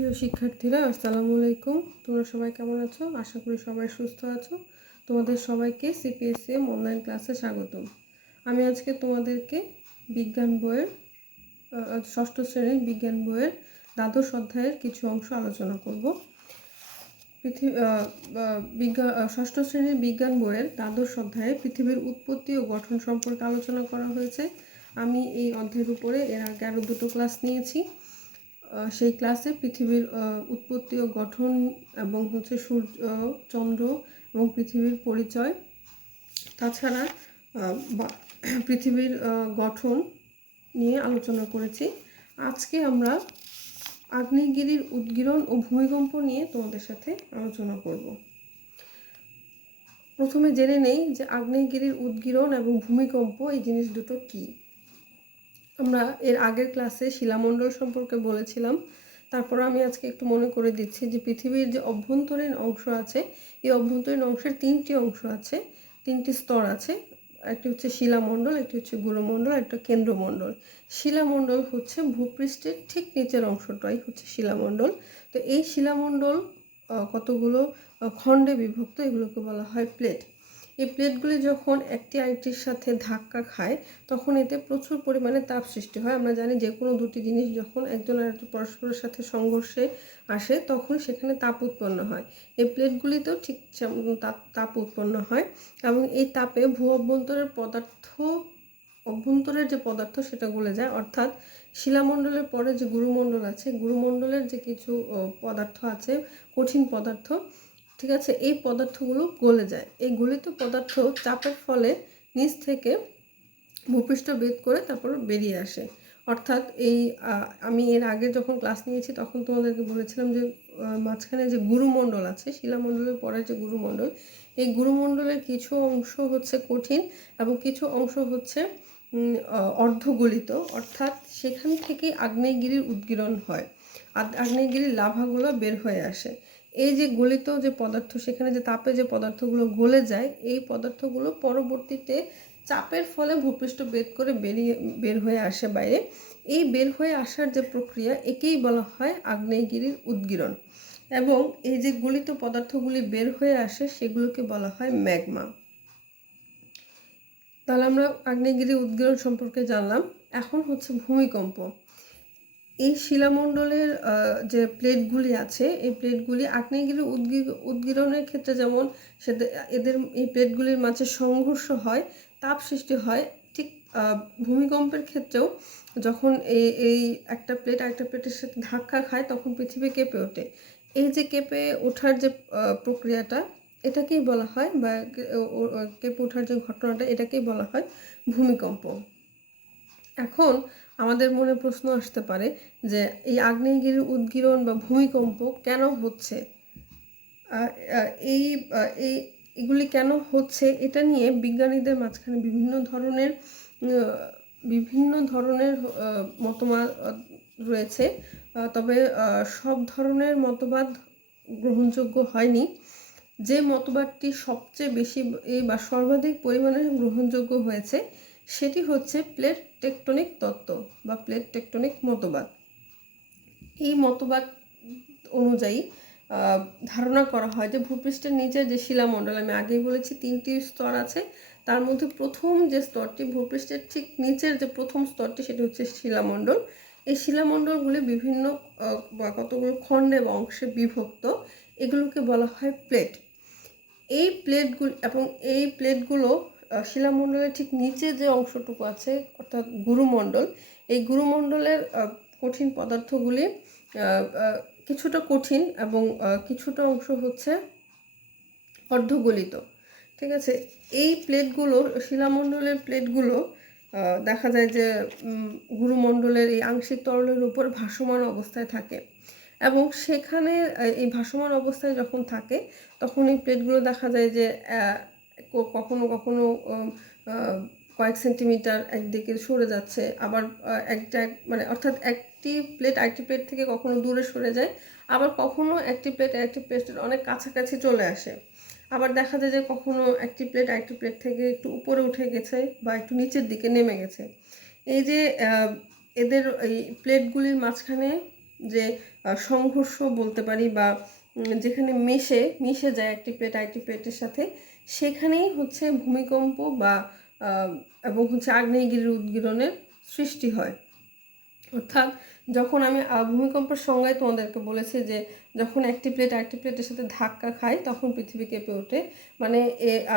প্রিয় শিক্ষার্থীরা, আসসালামু আলাইকুম। তোমরা সবাই কেমন আছো? আশা করি সবাই সুস্থ আছো। তোমাদের সবাইকে সিপিএসএম অনলাইন ক্লাসে স্বাগতম। আমি আজকে তোমাদেরকে বিজ্ঞান বইয়ের ষষ্ঠ শ্রেণীর বিজ্ঞান বইয়ের দ্বাদশ অধ্যায়ের কিছু অংশ আলোচনা করব। ষষ্ঠ শ্রেণীর বিজ্ঞান বইয়ের দ্বাদশ অধ্যায়ে পৃথিবীর উৎপত্তি ও গঠন সম্পর্কে আলোচনা করা হয়েছে। আমি এই অধ্যায়ের উপরে এর আগে আরও দুটো ক্লাস নিয়েছি। সেই ক্লাসে পৃথিবীর উৎপত্তি ও গঠন এবং সূর্য, চন্দ্র এবং পৃথিবীর পরিচয়, তাছাড়া পৃথিবীর গঠন নিয়ে আলোচনা করেছি। আজকে আমরা আগ্নেয়গিরির উদগীরণ ও ভূমিকম্প নিয়ে তোমাদের সাথে আলোচনা করব। প্রথমে জেনে নেই যে আগ্নেয়গিরির উদগীরণ এবং ভূমিকম্প এই জিনিস দুটো কী। আমরা এর আগের ক্লাসে শিলামণ্ডল সম্পর্কে বলেছিলাম। তারপর আমি আজকে একটু মনে করে দিচ্ছি যে পৃথিবীর যে অভ্যন্তরীণ অংশ আছে, এই অভ্যন্তরীণ অংশের তিনটি অংশ আছে, তিনটি স্তর আছে। একটি হচ্ছে শিলামণ্ডল, একটি হচ্ছে গুরুমণ্ডল, একটা কেন্দ্রমণ্ডল। শিলামণ্ডল হচ্ছে ভূপৃষ্ঠের ঠিক নিচের অংশটাই হচ্ছে শিলামণ্ডল। তো এই শিলামণ্ডল কতগুলো খণ্ডে বিভক্ত, এগুলোকে বলা হয় প্লেট। এই প্লেটগুলি যখন একটি আরেকটির সাথে ধাক্কা খায় তখন এতে প্রচুর পরিমাণে তাপ সৃষ্টি হয়। আমরা জানি যে কোনো দুটি জিনিস যখন একজন আরেকজন পরস্পরের সাথে সংঘর্ষে আসে তখন সেখানে তাপ উৎপন্ন হয়। এই প্লেটগুলিতেও ঠিক তাপ উৎপন্ন হয় এবং এই তাপে অভ্যন্তরের যে পদার্থ সেটা গলে যায়। অর্থাৎ শিলামণ্ডলের পরে যে গুরুমণ্ডল আছে, গুরুমণ্ডলের যে কিছু পদার্থ আছে, কঠিন পদার্থ, ঠিক আছে, এই পদার্থগুলো গলে যায়। এই গলিত পদার্থ চাপের ফলে নিচ থেকে ভূপৃষ্ঠ ভেদ করে তারপর বেরিয়ে আসে। অর্থাৎ আমি এর আগে যখন ক্লাস নিয়েছি তখন তোমাদেরকে বলেছিলাম যে মাঝখানে যে গুরুমণ্ডল আছে, শিলামণ্ডলের পরে যে গুরুমণ্ডল, এই গুরুমণ্ডলের কিছু অংশ হচ্ছে কঠিন এবং কিছু অংশ হচ্ছে অর্ধগলিত। অর্থাৎ সেখান থেকেই আগ্নেয়গিরির উদগীরণ হয়, আগ্নেয়গিরির লাভাগুলো বের হয়ে আসে। এই যে গলিত যে পদার্থ, সেখানে যে তাপে যে পদার্থগুলো গলে যায়, এই পদার্থগুলো পরবর্তীতে চাপের ফলে ভূপৃষ্ঠ ভেদ করে বের হয়ে আসে বাইরে। এই বের হয়ে আসার যে প্রক্রিয়া, একেই বলা হয় আগ্নেয়গিরির উদগীরণ। এবং এই যে গলিত পদার্থগুলি বের হয়ে আসে সেগুলোকে বলা হয় ম্যাগমা। তাহলে আমরা আগ্নেয়গিরির উদগীরণ সম্পর্কে জানলাম। এখন হচ্ছে ভূমিকম্প। এই শিলামণ্ডলের যে প্লেটগুলি আছে, এই প্লেটগুলি আগ্নেয়গিরির উদগীরণের ক্ষেত্রে যেমন এই প্লেটগুলির মাঝে সংঘর্ষ হয়, তাপ সৃষ্টি হয়, ঠিক ভূমিকম্পের ক্ষেত্রেও যখন এই একটা প্লেট আরেকটা প্লেটের সাথে ধাক্কা খায় তখন পৃথিবী কেঁপে ওঠে। এই যে কেঁপে ওঠার যে প্রক্রিয়াটা, এটাকেই বলা হয়, বা কেঁপে ওঠার যে ঘটনাটা, এটাকেই বলা হয় ভূমিকম্প। এখন আমাদের মনে প্রশ্ন আসতে পারে যে এই আগ্নেয়গিরির উদগীরণ বা ভূমিকম্প কেন হচ্ছে, এগুলি কেন হচ্ছে, এটা নিয়ে বিজ্ঞানীদের মাঝখানে বিভিন্ন ধরনের মতবাদ রয়েছে। তবে সব ধরনের মতবাদ গ্রহণযোগ্য হয়নি। যে মতবাদটি সবচেয়ে বেশি বা সর্বাধিক পরিমাণে গ্রহণযোগ্য হয়েছে সেটি হচ্ছে প্লেট টেকটনিক তত্ত্ব বা প্লেট টেকটনিক মতবাদ। এই মতবাদ অনুযায়ী ধারণা করা হয় যে ভূপৃষ্ঠের নিচে যে শিলামণ্ডল, আমি আগেই বলেছি তিনটি স্তর আছে, তার মধ্যে প্রথম যে স্তরটি, ভূপৃষ্ঠের ঠিক নিচের যে প্রথম স্তরটি, সেটি হচ্ছে শিলামণ্ডল। এই শিলামণ্ডলগুলি বিভিন্ন কতগুলো খণ্ডে বা অংশে বিভক্ত, এগুলোকে বলা হয় প্লেট। এই প্লেটগুলো শিলামণ্ডলের ঠিক নিচে যে অংশটুকু আছে অর্থাৎ গুরুমণ্ডল, এই গুরুমণ্ডলের কঠিন পদার্থগুলি কিছুটা কঠিন এবং কিছুটা অংশ হচ্ছে অর্ধগলিত, ঠিক আছে। এই প্লেটগুলো, শিলামণ্ডলের প্লেটগুলো দেখা যায় যে গুরুমণ্ডলের এই আংশিক তরলের উপর ভাসমান অবস্থায় থাকে এবং সেখানে এই ভাসমান অবস্থায় যখন থাকে তখন এই প্লেটগুলো দেখা যায় যে কখনো কখনো কয়েক সেন্টিমিটার একদিকে সরে যাচ্ছে, আবার অর্থাৎ একটি প্লেট আরেকটি প্লেট থেকে কখনো দূরে সরে যায়, আবার কখনো একটি প্লেট আরেকটি প্লেটের অনেক কাছাকাছি চলে আসে। আবার দেখা যায় যে কখনো একটি প্লেট আরেকটি প্লেট থেকে একটু উপরে উঠে গেছে বা একটু নিচের দিকে নেমে গেছে। এই যে এদের এই প্লেটগুলির মাঝখানে যে সংঘর্ষ বলতে পারি, বা যেখানে মিশে যায় একটি প্লেট আরেকটি প্লেটের সাথে, সেখানেই হচ্ছে ভূমিকম্প বা এবং হচ্ছে আগ্নেয়গিরির উদ্গীরণের সৃষ্টি হয়। অর্থাৎ যখন আমি ভূমিকম্পের সংজ্ঞায় তোমাদেরকে বলেছি যে যখন একটি প্লেট আরেকটি প্লেটের সাথে ধাক্কা খায় তখন পৃথিবী কেঁপে ওঠে, মানে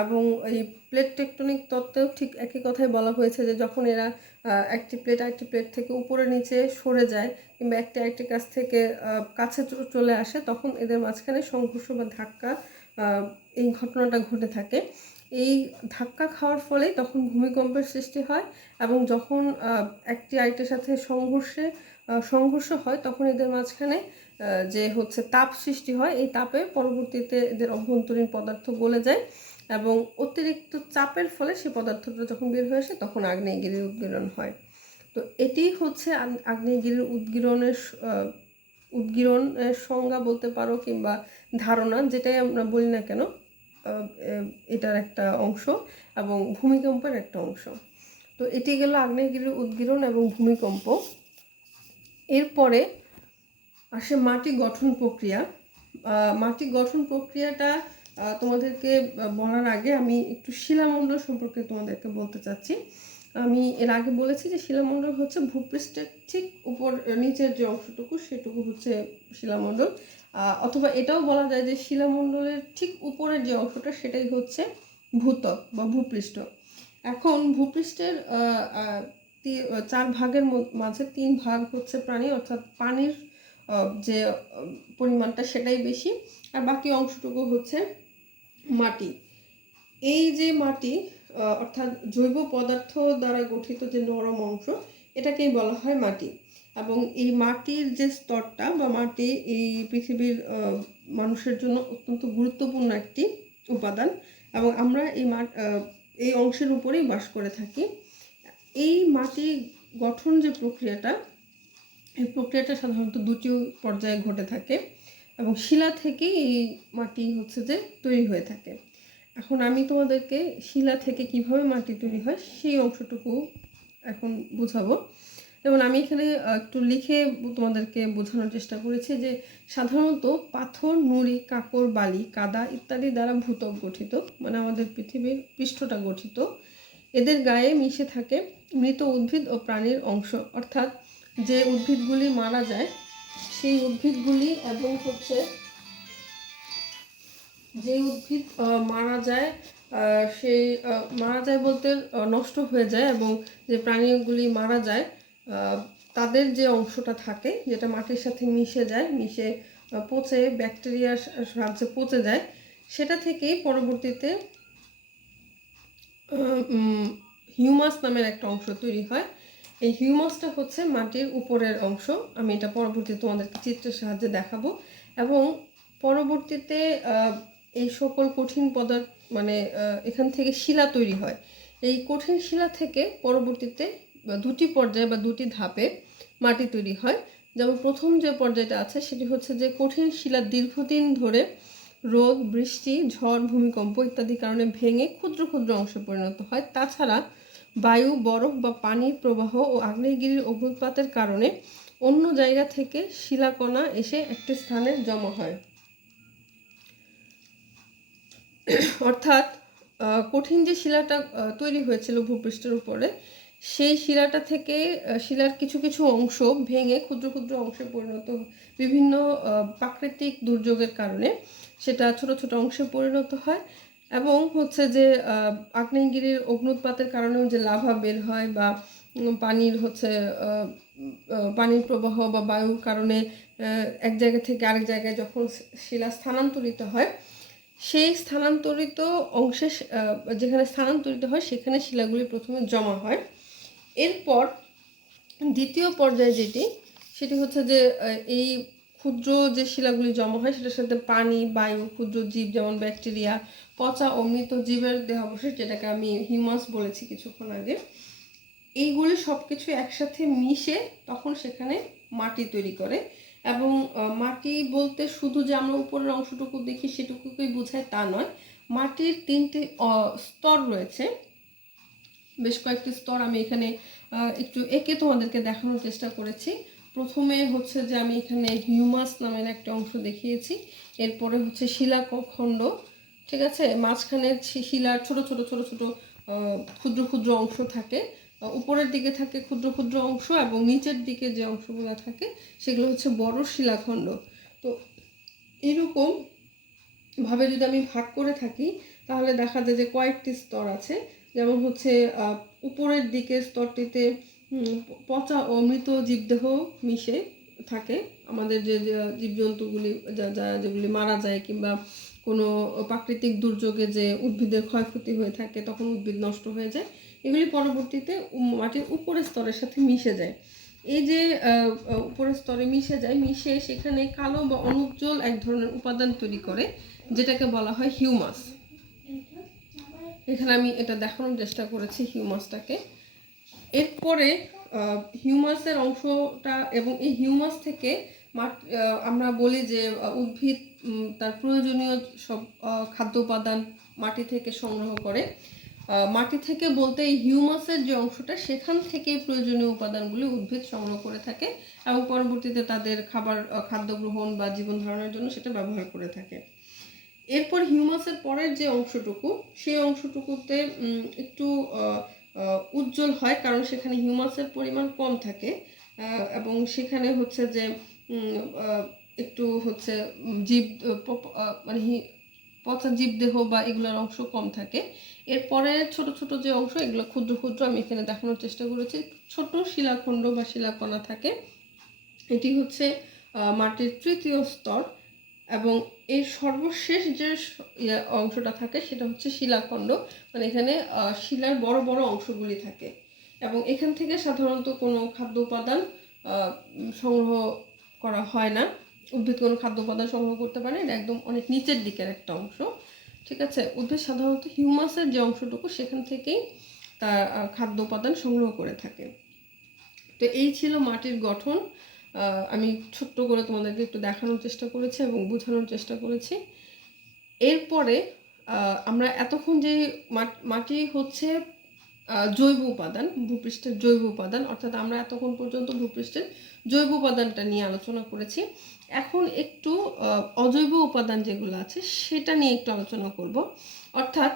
এবং এই প্লেট টেকটনিক তত্ত্বেও ঠিক একই কথাই বলা হয়েছে যে যখন এরা একটি প্লেট আরেকটি প্লেট থেকে উপরে নিচে সরে যায় কিংবা একটি আরেকটি কাছ থেকে কাছে চলে আসে, তখন এদের মাঝখানে সংঘর্ষ বা ধাক্কা এই ঘটনাটা ঘটে থাকে। এই ধাক্কা খাওয়ার ফলে তখন ভূমিকম্পের সৃষ্টি হয়, এবং যখন একটি আরেকটির সাথে সংঘর্ষ হয় তখন এদের মাঝখানে যে হচ্ছে তাপ সৃষ্টি হয়। এই তাপে পরবর্তীতে এদের অভ্যন্তরীণ পদার্থ গলে যায়, এবং অতিরিক্ত চাপের ফলে সেই পদার্থটা যখন বের হয়ে আসে তখন আগ্নেয়গিরির উদ্গীরণ হয়। তো এটি হচ্ছে আগ্নেয়গিরির উদ্গীরণের সংজ্ঞা বলতে পারো, কিংবা ধারণা, যেটাই আমরা বলি না কেন, এটার একটা অংশ এবং ভূমিকম্পের একটা অংশ। তো এটি গেল আগ্নেয়গিরির উদ্গীরণ এবং ভূমিকম্প। এরপরে আসে মাটি গঠন প্রক্রিয়া। মাটি গঠন প্রক্রিয়াটা তোমাদেরকে বলার আগে আমি একটু শিলামণ্ডল সম্পর্কে তোমাদেরকে বলতে চাচ্ছি। আমি এর আগে বলেছি যে শিলামণ্ডল হচ্ছে ভূপৃষ্ঠের ঠিক উপর নিচের যে অংশটুকু সেটুকু হচ্ছে শিলামণ্ডল, অথবা এটাও বলা যায় যে শিলামণ্ডলের ঠিক উপরের যে অংশটা সেটাই হচ্ছে ভূত্বক বা ভূপৃষ্ঠ। এখন ভূপৃষ্ঠের 4 ভাগের মাঝে 3 ভাগ হচ্ছে প্রাণী, অর্থাৎ পানির যে পরিমাণটা সেটাই বেশি, আর বাকি অংশটুকু হচ্ছে মাটি। এই যে মাটি অর্থাৎ জৈব পদার্থ দ্বারা গঠিত যে নরম অংশ, এটাকেই বলা হয় মাটি। এবং এই মাটির যে স্তরটা বা মাটি এই পৃথিবীর মানুষের জন্য অত্যন্ত গুরুত্বপূর্ণ একটি উপাদান, এবং আমরা এই অংশের উপরেই বাস করে থাকি। এই মাটি গঠন যে প্রক্রিয়াটা, এই প্রক্রিয়াটা সাধারণত 2টি পর্যায়ে ঘটে থাকে, এবং শিলা থেকেই এই মাটি হচ্ছে যে তৈরি হয়ে থাকে। এখন আমি তোমাদেরকে শিলা থেকে কিভাবে মাটি তৈরি হয় সেই অংশটুকু এখন বোঝাবো। যেমন আমি এখানে একটু লিখে তোমাদেরকে বোঝানোর চেষ্টা করেছি যে সাধারণত পাথর, নুড়ি, কাঁকর, বালি, কাদা ইত্যাদি দ্বারা ভূত্বক গঠিত, মানে আমাদের পৃথিবীর পৃষ্ঠটা গঠিত। এদের গায়ে মিশে থাকে মৃত উদ্ভিদ ও প্রাণীর অংশ, অর্থাৎ যে উদ্ভিদগুলি মারা যায় সেই উদ্ভিদগুলি, এবং হচ্ছে যে উদ্ভিদ মারা যায় সেই মারা যায় বলতে নষ্ট হয়ে যায়, এবং যে প্রাণীগুলি মারা যায় তাদের যে অংশটা থাকে যেটা মাটির সাথে মিশে পচে ব্যাকটেরিয়ার সাহায্যে পচে যায়, সেটা থেকেই পরবর্তীতে হিউমাস নামের একটা অংশ তৈরি হয়। এই হিউমাসটা হচ্ছে মাটির উপরের অংশ। আমি এটা পরবর্তীতে তোমাদেরকে চিত্রের সাহায্যে দেখাবো। এবং পরবর্তীতে এই সকল কঠিন পদার্থ, মানে এখান থেকে শিলা তৈরি হয়। এই কঠিন শিলা থেকে পরবর্তীতে 2টি পর্যায়ে বা 2টি ধাপে মাটি তৈরি হয়। যেমন প্রথম যে পর্যায়টা আছে সেটি হচ্ছে যে কঠিন শিলা দীর্ঘদিন ধরে রোদ, বৃষ্টি, ঝড়, ভূমিকম্প ইত্যাদি কারণে ভেঙে ক্ষুদ্র ক্ষুদ্র অংশে পরিণত হয়। তাছাড়া বায়ু, বরফ বা পানির প্রবাহ ও আগ্নেয়গিরির অগ্নুৎপাতের কারণে অন্য জায়গা থেকে শিলাকণা এসে একটি স্থানে জমা হয়। অর্থাৎ কঠিন যে শিলাটা তৈরি হয়েছিল ভূপৃষ্ঠের উপরে, সেই শিলাটা থেকে শিলার কিছু কিছু অংশ ভেঙে ক্ষুদ্র ক্ষুদ্র অংশে পরিণত, বিভিন্ন প্রাকৃতিক দুর্যোগের কারণে সেটা ছোট ছোট অংশে পরিণত হয়। এবং হচ্ছে যে আগ্নেয়গিরির অগ্নুৎপাতের কারণেও যে লাভা বের হয়, বা পানির প্রবাহ বা বায়ুর কারণে এক জায়গা থেকে আরেক জায়গায় যখন শিলা স্থানান্তরিত হয়, সেই স্থানান্তরিত অংশে যেখানে স্থানান্তরিত হয় সেখানে শিলাগুলি প্রথমে জমা হয়। এরপর দ্বিতীয় পর্যায়ে সেটি হচ্ছে যে এই ক্ষুদ্র যে শিলাগুলি জমা হয় সেটার সাথে পানি, বায়ু, ক্ষুদ্র জীব যেমন ব্যাকটেরিয়া, পচা ও মৃত জীবের দেহাবশেষ, যেটাকে আমি হিউমাস বলেছি কিছুক্ষণ আগে, এইগুলি সব কিছু একসাথে মিশে তখন সেখানে মাটি তৈরি করে। এবং মাটি বলতে শুধু যে আমরা উপরের অংশটুকু দেখি সেটুকুই বোঝায় তা নয়। মাটির 3টি স্তর রয়েছে, বেশ কয়েকটি স্তর আমি এখানে একটু এঁকে তোমাদেরকে দেখানোর চেষ্টা করেছি। প্রথমে হচ্ছে যে আমি এখানে হিউমাস নামের একটা অংশ দেখিয়েছি, এরপরে হচ্ছে শিলাখণ্ড, ঠিক আছে। মাঝখানে শিলার ছোট ছোট ছোট ছোট ক্ষুদ্র ক্ষুদ্র অংশ থাকে, উপরের দিকে থাকে ক্ষুদ্র ক্ষুদ্র অংশ এবং নিচের দিকে যে অংশগুলো থাকে সেগুলো হচ্ছে বড় শিলাখণ্ড। তো এরকম ভাবে যদি আমি ভাগ করে থাকি তাহলে দেখা যায় যে কয়েকটি স্তর আছে। যেমন হচ্ছে উপরের দিকে স্তরটিতে পচা ও মৃত জীবদেহ মিশে থাকে। আমাদের যে জীবজন্তুগুলি যেগুলি মারা যায় কিংবা কোনো প্রাকৃতিক দুর্যোগে যে উদ্ভিদের ক্ষয়ক্ষতি হয়ে থাকে তখন উদ্ভিদ নষ্ট হয়ে যায়, এগুলি পরবর্তীতে মাটির উপরের স্তরের সাথে মিশে যায়। এই যে উপরের স্তরে মিশে সেখানে কালো বা অনুজ্জ্বল এক ধরনের উপাদান তৈরি করে যেটাকে বলা হয় হিউমাস। এখানে আমি এটা দেখানোর চেষ্টা করেছি হিউমাসটাকে। এরপরে হিউমাসের অংশটা এবং এই হিউমাস থেকে আমরা বলি যে উদ্ভিদ তার প্রয়োজনীয় সব খাদ্য উপাদান মাটি থেকে সংগ্রহ করে। মাটি থেকে বলতে এই হিউমাসের যে অংশটা সেখান থেকে প্রয়োজনীয় উপাদানগুলি উদ্ভিদ সংগ্রহ করে থাকে এবং পরবর্তীতে তাদের খাদ্য গ্রহণ বা জীবন ধারণের জন্য সেটা ব্যবহার করে থাকে। এরপর হিউমাসের পরের যে অংশটুকু, সেই অংশটুকুতে একটু উজ্জ্বল হয় কারণ সেখানে হিউমাসের পরিমাণ কম থাকে এবং সেখানে হচ্ছে যে একটু হচ্ছে জীব মানে পচা জীবদেহ বা এগুলোর অংশ কম থাকে। এরপরে ছোট ছোট যে অংশ এগুলো ক্ষুদ্র ক্ষুদ্র আমি এখানে দেখানোর চেষ্টা করেছি, ছোট শিলাখণ্ড বা শিলাকণা থাকে। এটি হচ্ছে মাটির তৃতীয় স্তর এবং এর সর্বশেষ যে অংশটা থাকে সেটা হচ্ছে শিলাখণ্ড, মানে এখানে শিলার বড় বড় অংশগুলি থাকে এবং এখান থেকে সাধারণত কোনো খাদ্য উপাদান সংগ্রহ করা হয় না। উদ্ভিদ কোনো খাদ্য উপাদান সংগ্রহ করতে পারে, এটা একদম অনেক নিচের দিকের একটা অংশ, ঠিক আছে। উদ্ভিদ সাধারণত হিউমাসের যে অংশটুকু সেখান থেকেই তার খাদ্য উপাদান সংগ্রহ করে থাকে। তো এই ছিল মাটির গঠন। আমি ছোট্ট করে তোমাদেরকে একটু দেখানোর চেষ্টা করেছি এবং বোঝানোর চেষ্টা করেছি। এরপরে আমরা এতক্ষণ যে মাটি হচ্ছে জৈব উপাদান, ভূপৃষ্ঠের জৈব উপাদান, অর্থাৎ আমরা এতক্ষণ পর্যন্ত ভূপৃষ্ঠের জৈব উপাদানটা নিয়ে আলোচনা করেছি। এখন একটু অজৈব উপাদান যেগুলো আছে সেটা নিয়ে একটু আলোচনা করব। অর্থাৎ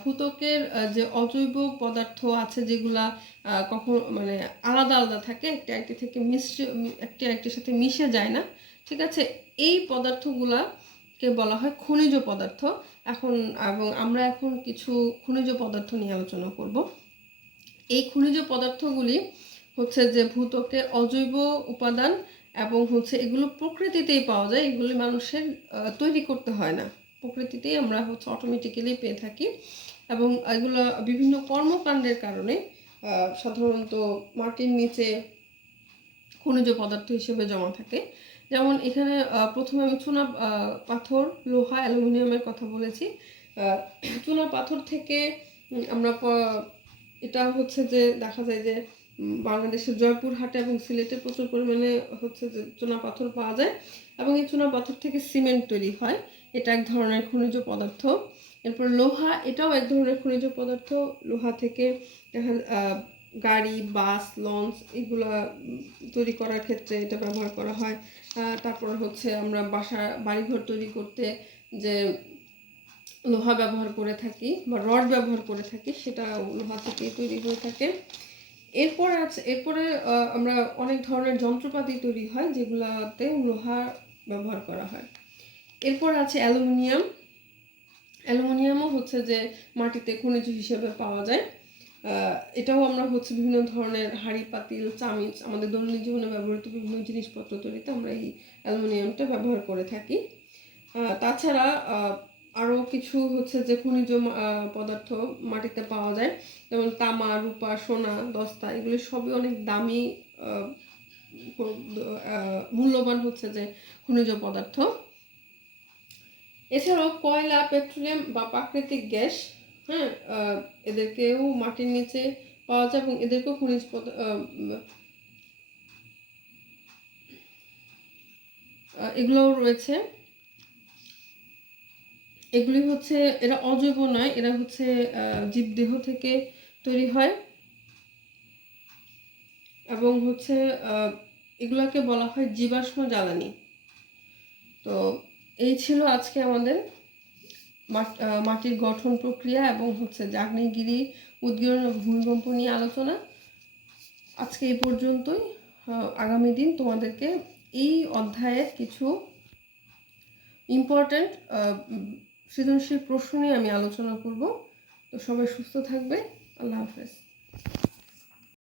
ভূত্বকের যে অজৈব পদার্থ আছে যেগুলা কখনো মানে আলাদা আলাদা থাকে, একটি আরেকটি থেকে একটি আরেকটির সাথে মিশে যায় না, ঠিক আছে। এই পদার্থগুলাকে বলা হয় খনিজ পদার্থ। এবং আমরা এখন কিছু খনিজ পদার্থ নিয়ে আলোচনা করব। এই খনিজ পদার্থগুলি হচ্ছে যে ভূত্বকের অজৈব উপাদান এবং হচ্ছে এগুলো প্রকৃতিতেই পাওয়া যায়, এগুলি মানুষের তৈরি করতে হয় না, প্রকৃতিতেই আমরা হচ্ছে অটোমেটিক্যালি পেয়ে থাকি এবং এগুলো বিভিন্ন কর্মকাণ্ডের কারণে সাধারণত মাটির নিচে খনিজ পদার্থ হিসেবে জমা থাকে। যেমন এখানে প্রথমে আমি চুনা পাথর, লোহা, অ্যালুমিনিয়ামের কথা বলেছি। চুনা পাথর থেকে আমরা এটা হচ্ছে যে দেখা যায় যে বাংলাদেশের জয়পুরহাটে এবং সিলেটে প্রচুর পরিমাণে হচ্ছে যে চুনা পাথর পাওয়া যায় এবং এই চুনা পাথর থেকে সিমেন্ট তৈরি হয়, এটা এক ধরনের খনিজ পদার্থ। এরপর লোহা, এটাও এক ধরনের খনিজ পদার্থ। লোহা থেকে গাড়ি, বাস, লঞ্চ এগুলা তৈরি করার ক্ষেত্রে এটা ব্যবহার করা হয়। তারপর হচ্ছে আমরা বাড়িঘর তৈরি করতে যে লোহা ব্যবহার করে থাকি বা রড ব্যবহার করে থাকি সেটা লোহা থেকেই তৈরি হয়ে থাকে। এরপরে আমরা অনেক ধরনের যন্ত্রপাতি তৈরি হয় যেগুলাতে লোহা ব্যবহার করা হয়। এরপর আছে অ্যালুমিনিয়াম। অ্যালুমিনিয়ামও হচ্ছে যে মাটিতে খনিজ হিসেবে পাওয়া যায়। এটাও আমরা হচ্ছে বিভিন্ন ধরনের হাঁড়ি, পাতিল, চামিচ, আমাদের দৈনন্দিন জীবনে ব্যবহৃত বিভিন্ন জিনিসপত্র তৈরিতে আমরা এই অ্যালুমিনিয়ামটা ব্যবহার করে থাকি। তাছাড়া আরও কিছু হচ্ছে যে খনিজ পদার্থ মাটিতে পাওয়া যায়, যেমন তামা, রূপা, সোনা, দস্তা, এগুলি সবই অনেক দামি মূল্যবান হচ্ছে যে খনিজ পদার্থ। এছাড়াও কয়লা, পেট্রোলিয়াম বা প্রাকৃতিক গ্যাস, হ্যাঁ, এদেরকেও মাটির নিচে পাওয়া যায় এবং এদেরকেও খনিজ এগুলোও রয়েছে। এগুলি হচ্ছে, এরা অজৈব নয়, এরা হচ্ছে জীবদেহ থেকে তৈরি হয় এবং হচ্ছে এগুলোকে বলা হয় জীবাশ্ম জ্বালানি। তো এই ছিল আজকে আমাদের মাটির গঠন প্রক্রিয়া এবং আগ্নেয়গিরি উদগীরণ ও ভূমিকম্প নিয়ে আলোচনা। আজকে এই পর্যন্তই। আগামী দিন তোমাদেরকে এই অধ্যায়ের কিছু ইম্পর্ট্যান্ট সৃজনশীল প্রশ্ন নিয়ে আমি আলোচনা করব। তো সবাই সুস্থ থাকবে। আল্লাহ হাফেজ।